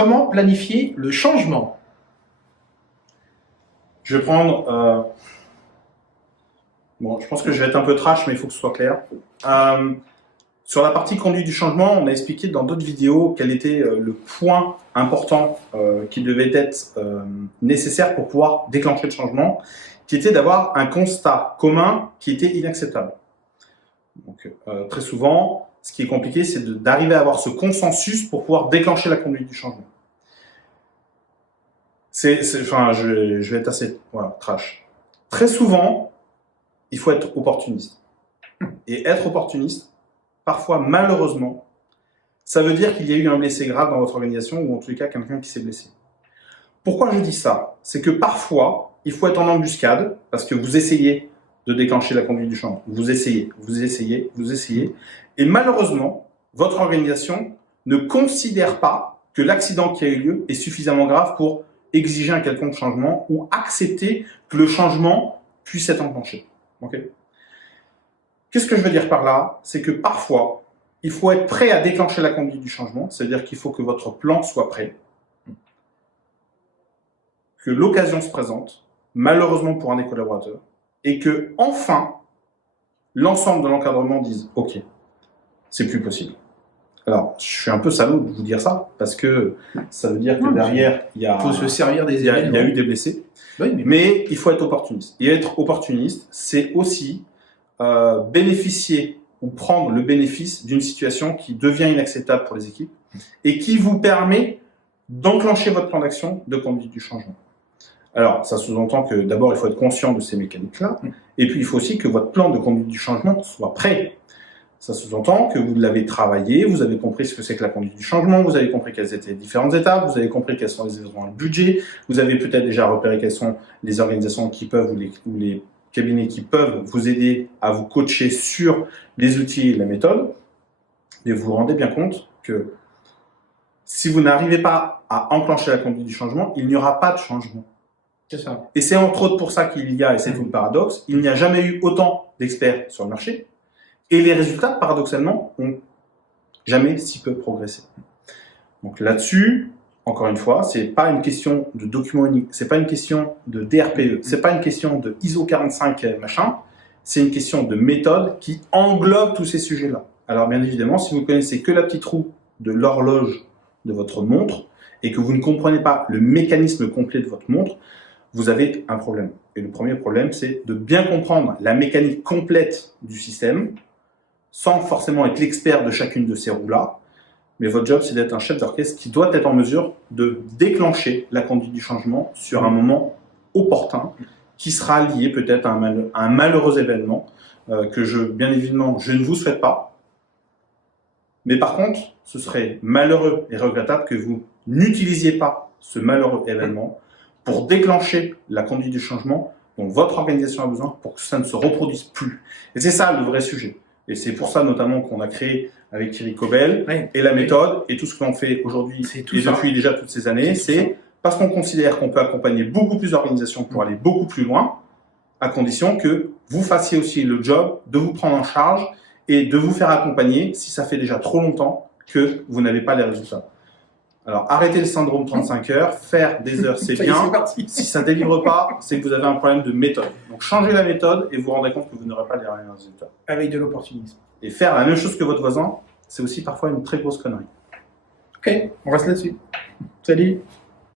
Comment planifier le changement? Je vais prendre... Bon, je pense que je vais être un peu trash, mais il faut que ce soit clair. Sur la partie conduite du changement, on a expliqué dans d'autres vidéos quel était le point important qui devait être nécessaire pour pouvoir déclencher le changement, qui était d'avoir un constat commun qui était inacceptable. Donc, très souvent, ce qui est compliqué, c'est d'arriver à avoir ce consensus pour pouvoir déclencher la conduite du changement. Enfin, je vais être assez trash. Très souvent, il faut être opportuniste. Et être opportuniste, parfois, malheureusement, ça veut dire qu'il y a eu un blessé grave dans votre organisation ou en tout cas quelqu'un qui s'est blessé. Pourquoi je dis ça? C'est que parfois, il faut être en embuscade parce que vous essayez de déclencher la conduite du changement. Vous essayez. Et malheureusement, votre organisation ne considère pas que l'accident qui a eu lieu est suffisamment grave pour exiger un quelconque changement ou accepter que le changement puisse être enclenché. Okay. Qu'est-ce que je veux dire par là? C'est que parfois, il faut être prêt à déclencher la conduite du changement, c'est-à-dire qu'il faut que votre plan soit prêt, que l'occasion se présente, malheureusement pour un des collaborateurs, et que enfin, l'ensemble de l'encadrement dise « Ok, c'est plus possible ». Alors, je suis un peu salaud de vous dire ça, parce que ça veut dire que derrière, il faut se servir des y a eu des blessés. Oui, mais il faut être opportuniste. Et être opportuniste, c'est aussi bénéficier ou prendre le bénéfice d'une situation qui devient inacceptable pour les équipes et qui vous permet d'enclencher votre plan d'action de conduite du changement. Alors, ça sous-entend que d'abord, il faut être conscient de ces mécaniques-là, et puis il faut aussi que votre plan de conduite du changement soit prêt. Ça sous-entend que vous l'avez travaillé, vous avez compris ce que c'est que la conduite du changement, vous avez compris quelles étaient les différentes étapes, vous avez compris quels sont les éléments de budget, vous avez peut-être déjà repéré quelles sont les organisations qui peuvent ou les cabinets qui peuvent vous aider à vous coacher sur les outils et la méthode. Et vous vous rendez bien compte que si vous n'arrivez pas à enclencher la conduite du changement, il n'y aura pas de changement. C'est ça. Et c'est entre autres pour ça qu'il y a, et c'est tout le paradoxe, il n'y a jamais eu autant d'experts sur le marché. Et les résultats, paradoxalement, ont jamais si peu progressé. Donc là-dessus, encore une fois, c'est pas une question de document unique, c'est pas une question de DRPE, c'est pas une question de ISO 45 machin, c'est une question de méthode qui englobe tous ces sujets-là. Alors bien évidemment, si vous connaissez que la petite roue de l'horloge de votre montre et que vous ne comprenez pas le mécanisme complet de votre montre, vous avez un problème. Et le premier problème, c'est de bien comprendre la mécanique complète du système, sans forcément être l'expert de chacune de ces roues-là. Mais votre job, c'est d'être un chef d'orchestre qui doit être en mesure de déclencher la conduite du changement sur un moment opportun, qui sera lié peut-être à un malheureux événement que bien évidemment, je ne vous souhaite pas. Mais par contre, ce serait malheureux et regrettable que vous n'utilisiez pas ce malheureux événement pour déclencher la conduite du changement dont votre organisation a besoin pour que ça ne se reproduise plus. Et c'est ça le vrai sujet. Et c'est pour ça notamment qu'on a créé avec Thierry Cobel et la méthode et tout ce que l'on fait aujourd'hui et depuis déjà toutes ces années, c'est parce qu'on considère qu'on peut accompagner beaucoup plus d'organisations pour aller beaucoup plus loin, à condition que vous fassiez aussi le job de vous prendre en charge et de vous faire accompagner si ça fait déjà trop longtemps que vous n'avez pas les résultats. Alors, arrêtez le syndrome 35 heures, faire des heures, c'est bien. Si ça ne délivre pas, c'est que vous avez un problème de méthode. Donc, changez la méthode et vous vous rendrez compte que vous n'aurez pas les résultats. Avec de l'opportunisme. Et faire la même chose que votre voisin, c'est aussi parfois une très grosse connerie. Ok, on reste là-dessus. Salut.